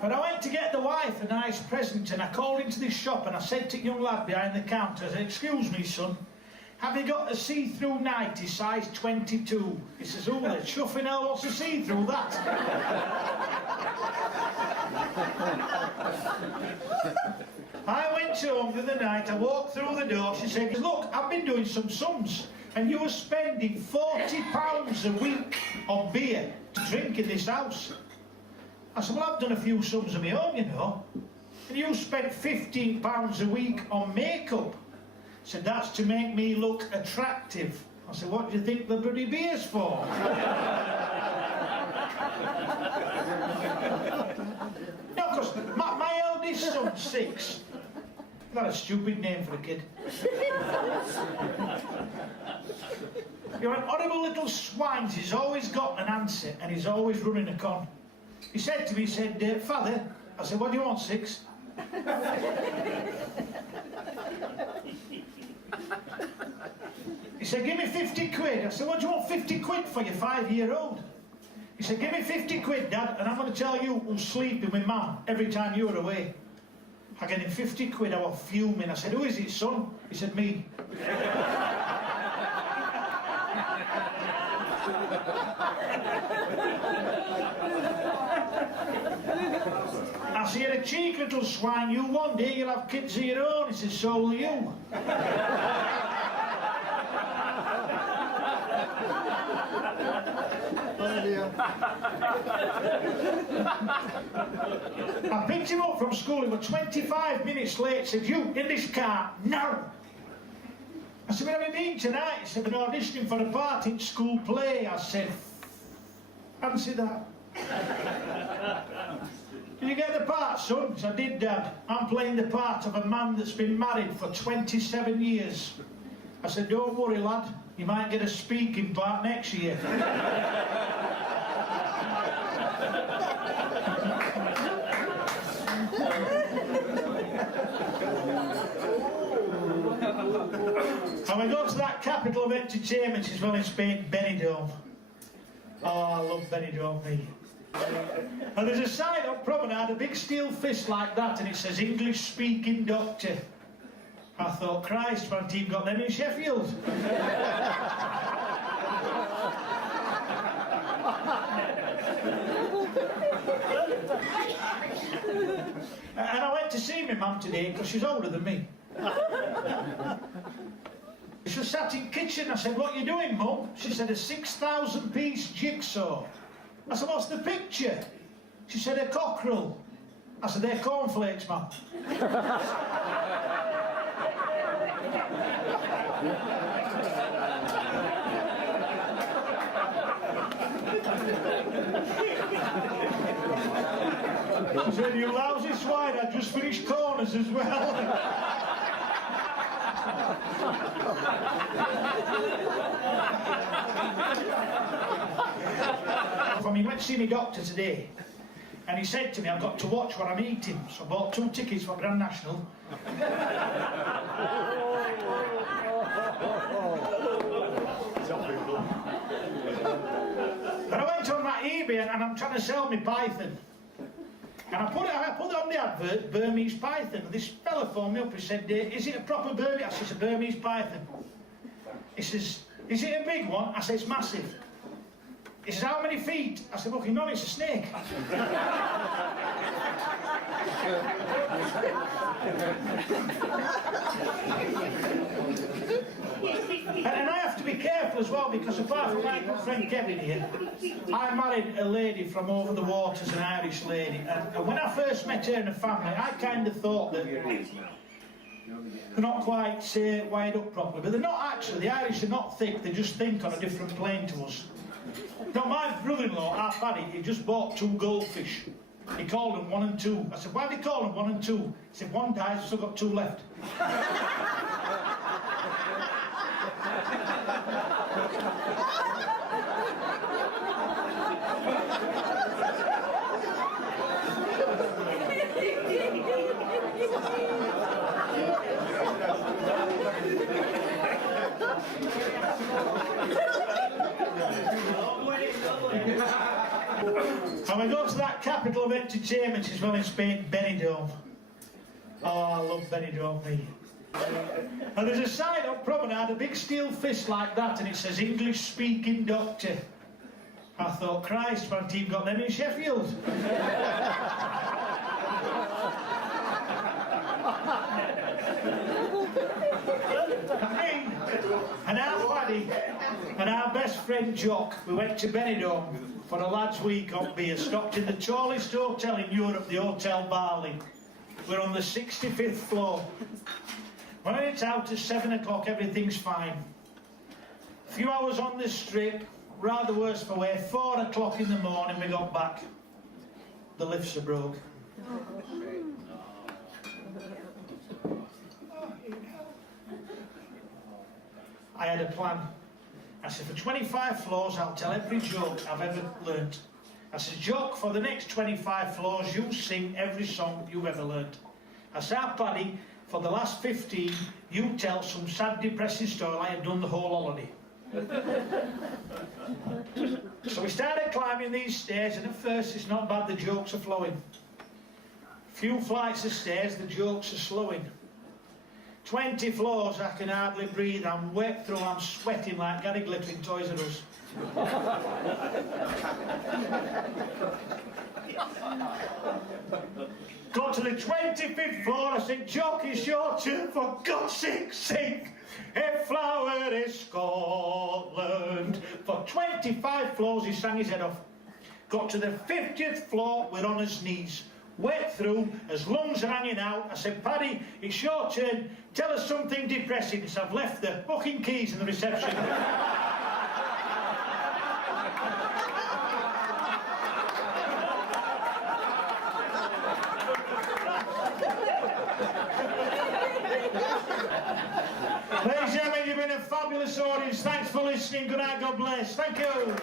But I went to get the wife a nice present, and I called into this shop and I said to the young lad behind the counter, I said, "Excuse me, son, have you got a see-through nightie size 22? He says, "Oh, they're chuffing hell, what's a see-through that?" I went home the other night, I walked through the door, she said, "Look, I've been doing some sums, and you were spending £40 a week on beer to drink in this house." I said, "Well, I've done a few sums of my own, you know." "And you spent £15 a week on makeup." I said, "That's to make me look attractive." I said, "What do you think the bloody beer's for?" No, because my eldest son's 6. Not a stupid name for a kid. You're an horrible little swine. He's always got an answer and he's always running a con. He said to me, he said, "Father," I said, "What do you want, 6? He said, "Give me 50 quid. I said, "What do you want 50 quid for, you 5-year-old? He said, "Give me 50 quid, Dad, and I'm going to tell you who's sleeping with Mum every time you're away." I gave him 50 quid, I was fuming. I said, "Who is it, son?" He said, "Me." I said, "You're a cheeky little swine, you one day you'll have kids of your own." He said, "So will you." I picked him up from school, he was 25 minutes late, said, "You, in this car, now!" I said, "Where have you been tonight?" He said, "Been auditioning for a part in school play." I said, "Fancy that." "Did you get the part, son?" He said, "I did, Dad. I'm playing the part of a man that's been married for 27 years. I said, "Don't worry, lad, you might get a speaking part next year." And we go to that capital of entertainment as well in Spain, Benidorm. Oh, I love Benidorm, me. And there's a sign on Promenade, a big steel fist like that, and it says, "English speaking doctor." I thought, Christ, my team got them in Sheffield. And I went to see my mum today because she's older than me. She was sat in the kitchen. I said, "What are you doing, Mum?" She said, "A 6,000-piece jigsaw." I said, "What's the picture?" She said, "A cockerel." I said, "They're cornflakes, Mum." She said, "You lousy swine, I just finished corners as well." I mean, went to see my doctor today, and he said to me, "I've got to watch what I'm eating." So I bought 2 tickets for Grand National. But I went on that eBay and I'm trying to sell me python. And I put it on the advert, Burmese python. And this fella phoned me up, he said, "Is it a proper Burmese?" I said, "It's a Burmese python." He says, "Is it a big one?" I said, "It's massive." He says, "How many feet?" I said, "Looking on, it's a snake." And I have to be careful as well, because apart from my good friend Kevin here, I married a lady from over the waters, an Irish lady, and when I first met her and her family, I kind of thought that they're not quite wired up properly, but they're not actually. The Irish are not thick, they just think on a different plane to us. Now my brother-in-law, our Paddy, he just bought 2 goldfish. He called them 1 and 2. I said, "Why do you call them 1 and 2? He said, "One died, I've still got 2 left." And we go to that capital of entertainment as well in Spain, Benidorm. Oh, I love Benidorm, me. And there's a sign on Promenade, a big steel fist like that, and it says English speaking doctor. I thought, Christ, my team got them in Sheffield. And our Paddy and our best friend Jock, we went to Benidorm for a lads' week on beer, stopped in the tallest hotel in Europe, the Hotel Bali. We're on the 65th floor. When it's out at 7 o'clock, everything's fine. A few hours on the strip, rather worse for wear, 4 o'clock in the morning we got back. The lifts are broke. I had a plan. I said, for 25 floors, I'll tell every joke I've ever learnt. I said, Jock, for the next 25 floors, you sing every song you've ever learnt. I said, Paddy, for the last 15, you tell some sad, depressing story like I'd done the whole holiday. So we started climbing these stairs, and at first it's not bad, the jokes are flowing. Few flights of stairs, the jokes are slowing. 20 floors, I can hardly breathe, I'm wet through, I'm sweating like Gary Glitter in Toys R Us. Got to the 25th floor, I said, Jock, it's your turn, for God's sake, sing A Flower is Scotland. For 25 floors, he sang his head off. Got to the 50th floor, we're on his knees. Wet through, his lungs are hanging out. I said, Paddy, it's your turn. Tell us something depressing. So I've left the booking keys in the reception. Ladies and gentlemen, you've been a fabulous audience. Thanks for listening. Good night. God bless. Thank you.